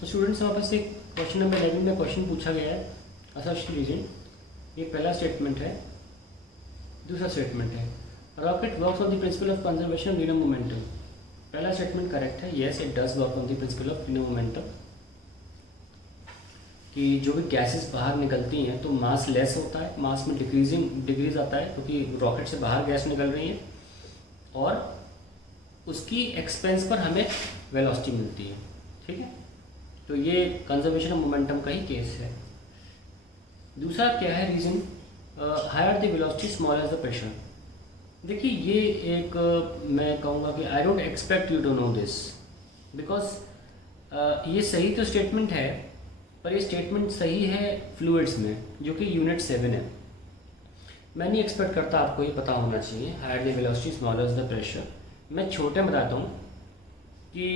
तो स्टूडेंट्स हमारे पास एक क्वेश्चन नंबर 11 में क्वेश्चन पूछा गया है असर्शन रीजन। ये पहला स्टेटमेंट है। दूसरा स्टेटमेंट है rocket works on the principle of conservation of linear momentum. पहला स्टेटमेंट करेक्ट है, yes it does work on the principle of linear momentum कि जो भी गैसेस बाहर निकलती हैं तो मास लेस होता है, मास में डिक्रीज आता है क्योंकि रॉकेट से बाहर गैस निकल रही है और उसकी एक्सपेंस पर हमें वेलोसिटी मिलती है। ठीक है, तो ये कंजर्वेशन ऑफ मोमेंटम का ही केस है। दूसरा क्या है reason, higher the velocity smaller the pressure. देखिए ये एक मैं कहूँगा कि I don't expect you to know this because ये सही तो स्टेटमेंट है, पर ये स्टेटमेंट सही है फ्लूइड्स में जो कि यूनिट 7 है। मैं नहीं एक्सपेक्ट करता आपको ये पता होना चाहिए higher the velocity smaller the pressure. मैं छोटे में बताता हूँ कि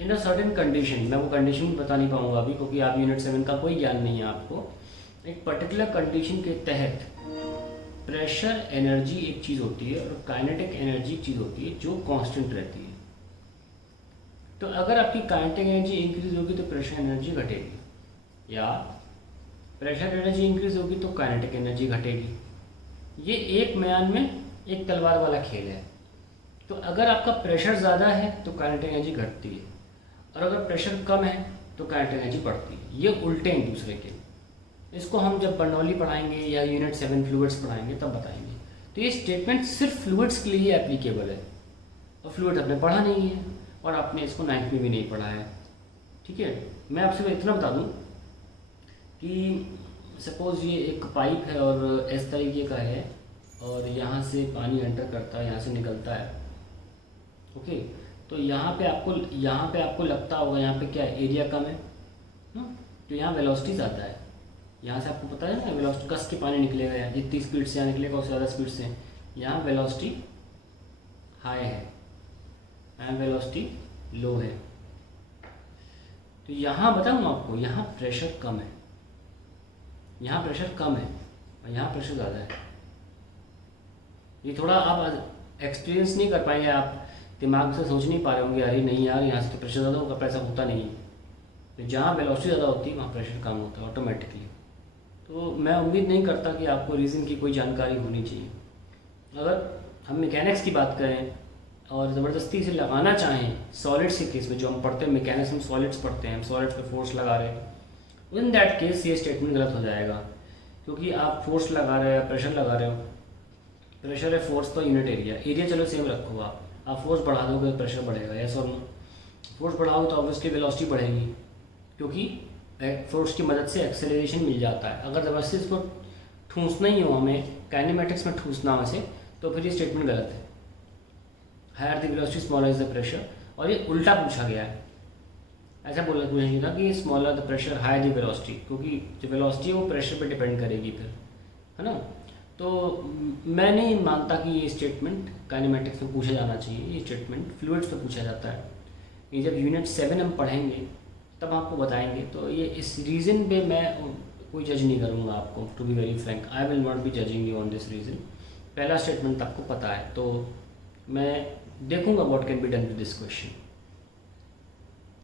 इन अ सर्टेन कंडीशन, मैं वो कंडीशन बता नहीं पाऊँगा अभी क्योंकि आप यूनिट 7 का कोई ज्ञान नहीं है आपको। एक पर्टिकुलर कंडीशन के तहत प्रेशर एनर्जी एक चीज़ होती है और काइनेटिक एनर्जी एक चीज़ होती है जो कांस्टेंट रहती है। तो अगर आपकी काइनेटिक एनर्जी इंक्रीज होगी तो प्रेशर एनर्जी घटेगी, या प्रेशर एनर्जी इंक्रीज होगी तो काइनेटिक एनर्जी घटेगी। ये एक म्यान में एक तलवार वाला खेल है। तो अगर आपका प्रेशर ज़्यादा है तो काइनेटिक एनर्जी घटती है और अगर प्रेशर कम है तो काइनेटिक एनर्जी बढ़ती है। ये उल्टे हैं दूसरे के। इसको हम जब बर्नौली पढ़ाएंगे या यूनिट 7 फ्लूइड्स पढ़ाएंगे तब बताएंगे। तो ये स्टेटमेंट सिर्फ फ्लूइड्स के लिए एप्लीकेबल है और फ्लूइड आपने पढ़ा नहीं है और आपने इसको 9th में भी नहीं पढ़ा है। ठीक है, मैं आपसे इतना बता दूं कि सपोज़ ये एक पाइप है और इस तरीके का है और यहाँ से पानी एंटर करता है, यहाँ से निकलता है। ओके, तो यहाँ पे आपको लगता होगा यहाँ पे क्या एरिया कम है ना, तो यहाँ वेलोसिटी ज़्यादा है। यहाँ से आपको पता है ना वेलोसिटी कस के पानी निकलेगा, यहाँ जितनी स्पीड से यहाँ निकलेगा उससे ज़्यादा स्पीड से यहाँ वेलोसिटी हाई है, यहाँ वेलोसिटी लो है। तो यहाँ बताऊँ आपको यहाँ प्रेशर कम है, यहाँ प्रेशर कम है और यहाँ प्रेशर ज़्यादा है। ये थोड़ा आप एक्सपीरियंस नहीं कर पाएंगे, आप दिमाग से सोच नहीं पा रहे होंगे अरे नहीं यार यहाँ से तो प्रेशर ज़्यादा होगा, प्रेशर होता नहीं है। तो जहाँ वेलोसिटी ज़्यादा होती है वहाँ प्रेशर कम होता है ऑटोमेटिकली। तो मैं उम्मीद नहीं करता कि आपको रीज़न की कोई जानकारी होनी चाहिए। अगर हम मैकेनिक्स की बात करें और ज़बरदस्ती से लगाना चाहें सॉलिड्स के केस में, जो हम पढ़ते हैं मैकेनिक्स में सॉलिड्स पढ़ते हैं, हम सॉलिड्स पे फोर्स लगा रहे हैं, इन दैट केस ये स्टेटमेंट गलत हो जाएगा क्योंकि आप फोर्स लगा रहे हो, प्रेशर लगा रहे हो। प्रेशर है, फोर्स तो यूनिट एरिया चलो सेम रखो। आप फोर्स बढ़ा दोगे तो प्रेशर बढ़ेगा, यस और नो। फोर्स बढ़ाओगे तो ऑब्वियसली वेलोसिटी बढ़ेगी क्योंकि फोर्स की मदद से एक्सेलरेशन मिल जाता है। अगर ज़बरदस्ती इसको ठूंसना ही हो हमें, काइनेमेटिक्स में ठूंसना वैसे, तो फिर ये स्टेटमेंट गलत है। Higher the velocity smaller is the pressure, और ये उल्टा पूछा गया है। ऐसा पूछेंगे ना कि smaller the pressure higher the velocity, क्योंकि जो वेलोसिटी है वो प्रेशर पर डिपेंड करेगी फिर, है ना। तो मैं नहीं मानता कि ये स्टेटमेंट काइनेमेटिक्स में पूछा जाना चाहिए। ये स्टेटमेंट फ्लूइड्स में पूछा जाता है। ये जब यूनिट 7 हम पढ़ेंगे तब आपको बताएंगे। तो ये इस रीज़न पे मैं कोई जज नहीं करूँगा आपको, to be very frank. I will not be judging you on this reason. पहला स्टेटमेंट आपको पता है तो मैं देखूँगा what can be done with this question.